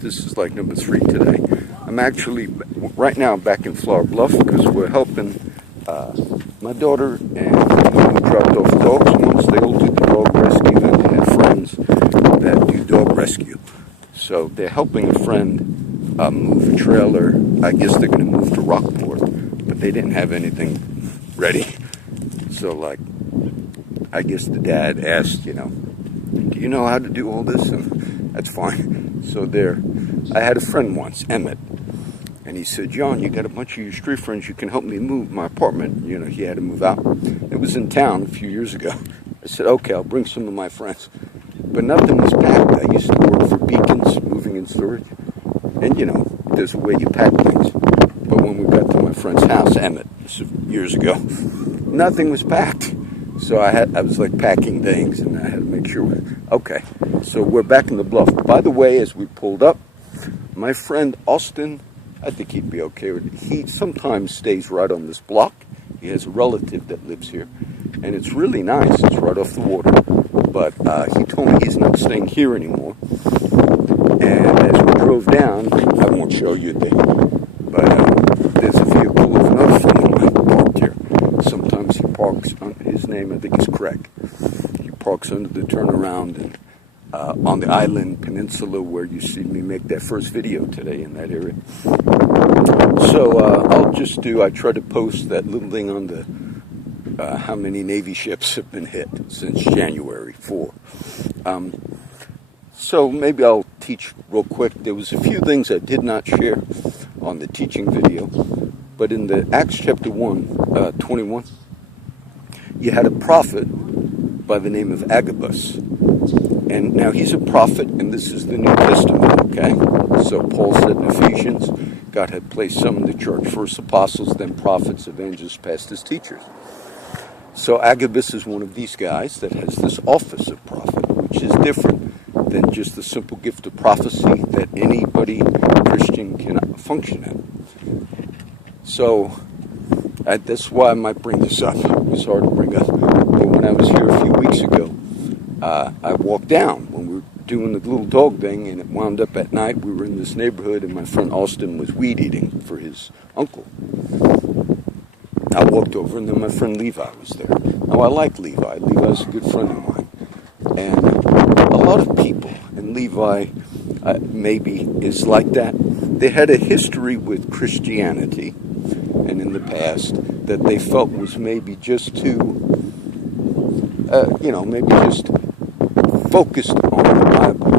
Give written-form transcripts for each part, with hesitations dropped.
This is like number 3 today. I'm actually right now back in Bluff because we're helping my daughter, and we dropped off dogs once. They all do the dog rescue, and they have friends that do dog rescue. So they're helping a friend move a trailer. I guess they're going to move to Rockport, but they didn't have anything ready. So, like, I guess the dad asked, do you know how to do all this? And that's fine. So I had a friend once, Emmett, and he said, John, you got a bunch of your street friends, you can help me move my apartment. He had to move out. It was in town a few years ago. I said, okay, I'll bring some of my friends. But nothing was packed. I used to work for Beacons, moving and storage. And, there's a way you pack things. But when we got to my friend's house, Emmett, years ago, nothing was packed. So I was like packing things, and I had to make sure. Okay, so we're back in the Bluff. By the way, as we pulled up, my friend Austin, I think he'd be okay with it. He sometimes stays right on this block. He has a relative that lives here, and it's really nice. It's right off the water. But he told me he's not staying here anymore. And as we drove down, I won't show you there, but there's a vehicle of another friend of mine parked here. Sometimes he parks, his name I think is Craig. He parks under the turnaround and on the island peninsula where you see me make that first video today in that area. So I try to post that little thing on the how many Navy ships have been hit since January 4. So maybe I'll teach real quick. There was a few things I did not share on the teaching video, but in the Acts chapter 21, you had a prophet by the name of Agabus. And now he's a prophet, and this is the New Testament, okay? So Paul said in Ephesians, God had placed some in the church, first apostles, then prophets, evangelists, pastors, teachers. So Agabus is one of these guys that has this office of prophet, which is different than just the simple gift of prophecy that anybody Christian can function in. So that's why I might bring this up. It was hard to bring up. But when I was here a few weeks ago, I walked down when we were doing the little dog thing, and it wound up at night. We were in this neighborhood, and my friend Austin was weed eating for his uncle. I walked over, and then my friend Levi was there. Now, I like Levi. Levi's a good friend of mine. And a lot of people, and Levi maybe is like that, they had a history with Christianity, and in the past, that they felt was maybe just too, maybe just focused on the Bible.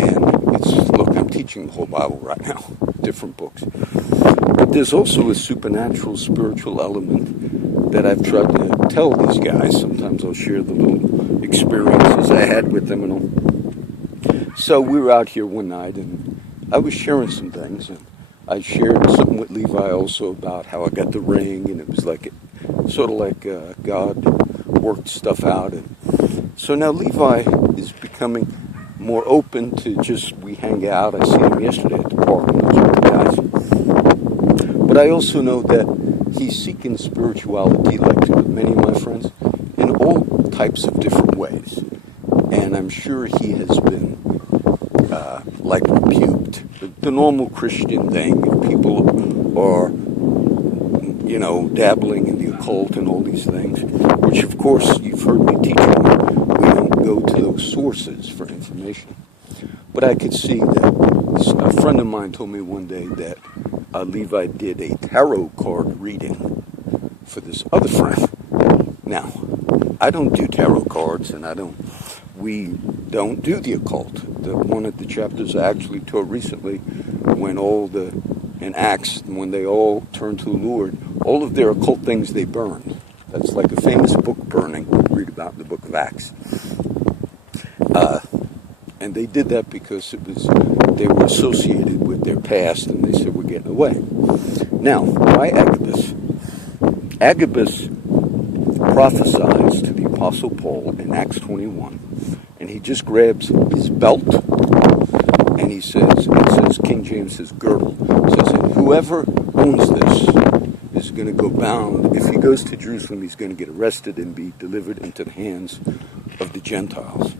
And look, I'm teaching the whole Bible right now, different books. But there's also a supernatural, spiritual element that I've tried to tell these guys. Sometimes I'll share the little experiences I had with them and all. So we were out here one night, and I was sharing some things, and I shared something with Levi also about how I got the ring, and it was like sort of like God worked stuff out. And so now Levi is becoming more open to we hang out. I see him yesterday at the park, and those were the guys. But I also know that he's seeking spirituality, like many of my friends, in all types of different ways. And I'm sure he has been rebuked. The normal Christian thing, people are, dabbling in the occult and all these things, which of course you've heard me teach on. We don't go to those sources for information. But I could see that a friend of mine told me one day that Levi did a tarot card reading for this other friend. Now, I don't do tarot cards, and we don't do the occult. One of the chapters I actually taught recently, when in Acts, when they all turned to the Lord, all of their occult things they burned. That's like a famous book burning we read about in the book of Acts. And they did that because they were associated with their past, and they said, we're getting away. Now, why Agabus? Agabus prophesies to the Apostle Paul in Acts 21, and he just grabs his belt, and it says, King James says, girdle. It says, whoever owns this is going to go bound. If he goes to Jerusalem, he's going to get arrested and be delivered into the hands of the Gentiles.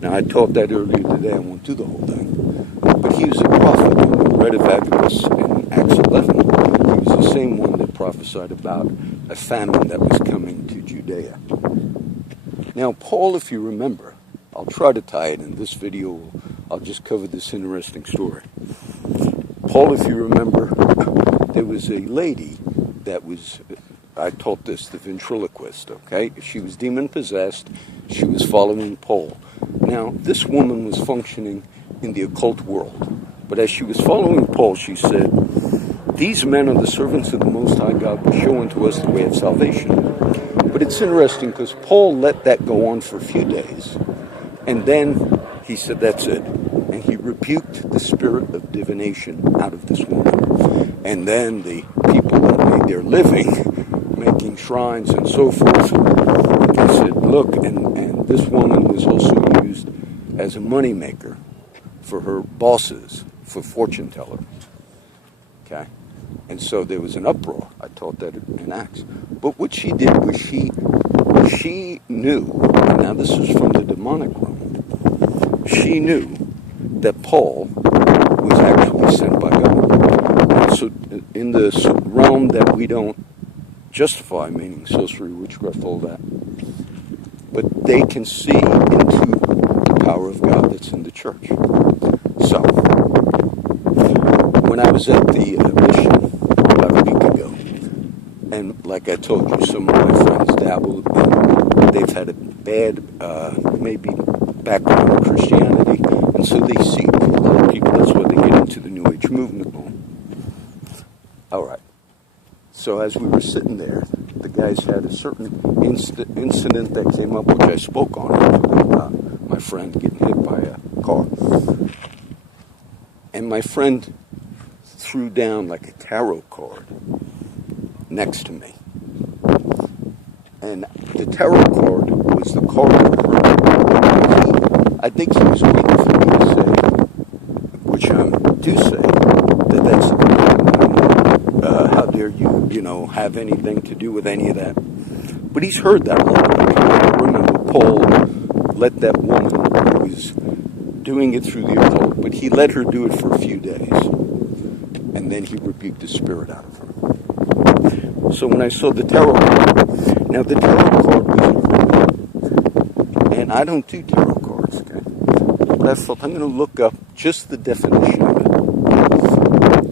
Now, I taught that earlier today. I won't do the whole thing. But he was a prophet. We read of Agabus in Acts 11. He was the same one that prophesied about a famine that was coming to Judea. Now, Paul, if you remember, I'll try to tie it in this video. I'll just cover this interesting story. Paul, if you remember, there was a lady that was, I taught this, the ventriloquist, okay? She was demon-possessed. She was following Paul. Now, this woman was functioning in the occult world. But as she was following Paul, she said, "These men are the servants of the Most High God, which show unto us the way of salvation." But it's interesting because Paul let that go on for a few days. And then he said, "That's it." And he rebuked the spirit of divination out of this woman. And then the people that made their living making shrines and so forth, they said, "Look," and this woman was also used as a moneymaker for her bosses, for fortune tellers. Okay? And so there was an uproar. I taught that in Acts. But what she did was she knew, and now this is from the demonic realm, she knew that Paul was actually sent by God. And so in the realm that we don't justify, meaning sorcery, witchcraft, all that, but they can see into the power of God that's in the church. So, when I was at the mission about a week ago, and like I told you, some of my friends dabbled, and they've had a bad, maybe background in Christianity, and so they seek. A lot of people, that's why they get into the New Age movement. All right. So as we were sitting there, the guys had a certain incident that came up, which I spoke on, about my friend getting hit by a car. And my friend threw down like a tarot card next to me. And the tarot card was the card of her. I think he was waiting for me to say, which I do say, that that's how dare you, have anything to do with any of that. But he's heard that a lot. Remember, Paul let that woman who was doing it through the occult, but he let her do it for a few days. And then he rebuked the spirit out of her. So when I saw the tarot card, now the tarot card was, and I don't do tarot cards, okay? But I thought I'm going to look up just the definition of it.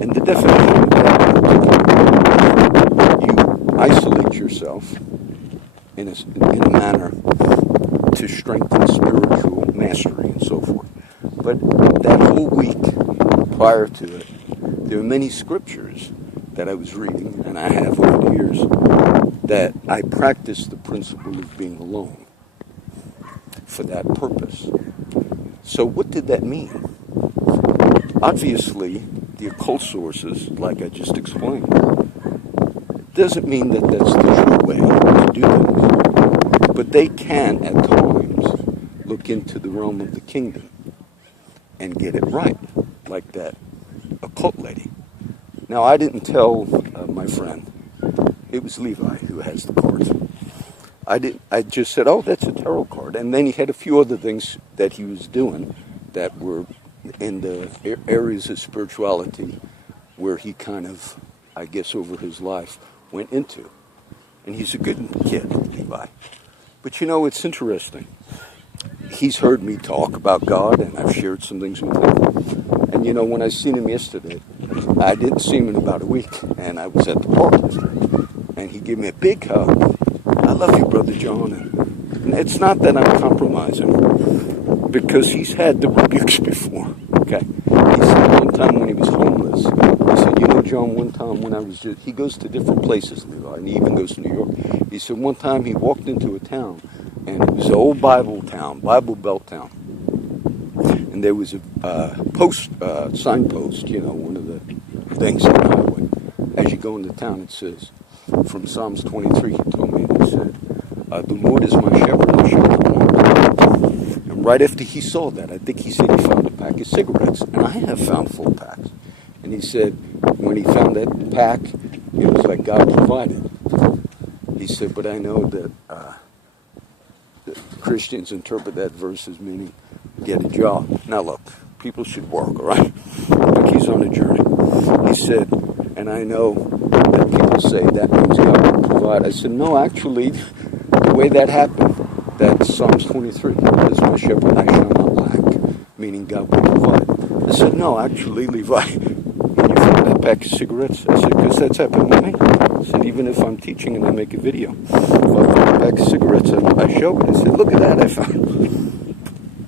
And the definition of that, you isolate yourself in a manner to strengthen spiritual mastery and so forth. But that whole week prior to it, there were many scriptures that I was reading, and I have over the years, that I practiced the principle of being alone for that purpose. So what did that mean? Obviously, the occult sources, like I just explained, doesn't mean that that's the true way to do things. But they can, at times, look into the realm of the kingdom and get it right, like that occult lady. Now, I didn't tell my friend. It was Levi who has the cards. I just said, "Oh, that's a tarot card." And then he had a few other things that he was doing that were in the areas of spirituality where he kind of, I guess, over his life went into. And he's a good kid, Levi. But it's interesting. He's heard me talk about God, and I've shared some things with him. And when I seen him yesterday, I didn't see him in about a week, and I was at the park yesterday, and he gave me a big hug. "I love you, Brother John." And it's not that I'm compromising, because he's had the rebukes before, okay? He said one time when he was homeless, he said, John, one time when I was he goes to different places, Levi, and he even goes to New York. He said one time he walked into a town, and it was an old Bible town, Bible Belt town. And there was a signpost, one of the things on the highway. As you go into town, it says, from Psalms 23, he told me, he said, "The Lord is my shepherd, I shall not want." And right after he saw that, I think he said he found a pack of cigarettes. And I have found full packs. And he said, when he found that pack, it was like God provided. He said, but I know that Christians interpret that verse as meaning get a job. Now look, people should work, all right? Like he's on a journey. He said, and I know that people say that means God will provide. I said, no, actually, the way that happened, that's Psalms 23. As my shepherd, I shall not lack, meaning God will provide. I said, no, actually, Levi, when you find that pack of cigarettes, I said, because that's happened to me. I said, even if I'm teaching and I make a video, if I find a pack of cigarettes, I show it. I said, look at that, I found.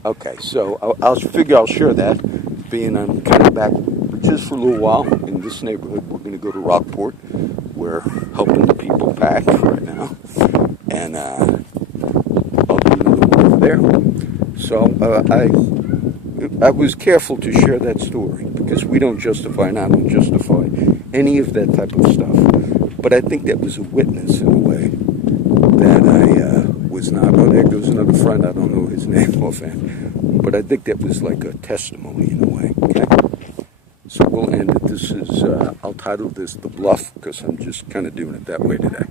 Okay, so I'll figure I'll share that, being I'm kind of back just for a little while in this neighborhood. We're going to go to Rockport. We're helping the people pack right now, and I'll do another one over there. So I was careful to share that story because we don't justify, and I don't justify any of that type of stuff. But I think that was a witness in a way that I was not. Oh, there goes another friend. I don't know his name offhand, but I think that was like a testimony in a way. Okay. So we'll end it. This is, I'll title this The Bluff because I'm just kind of doing it that way today.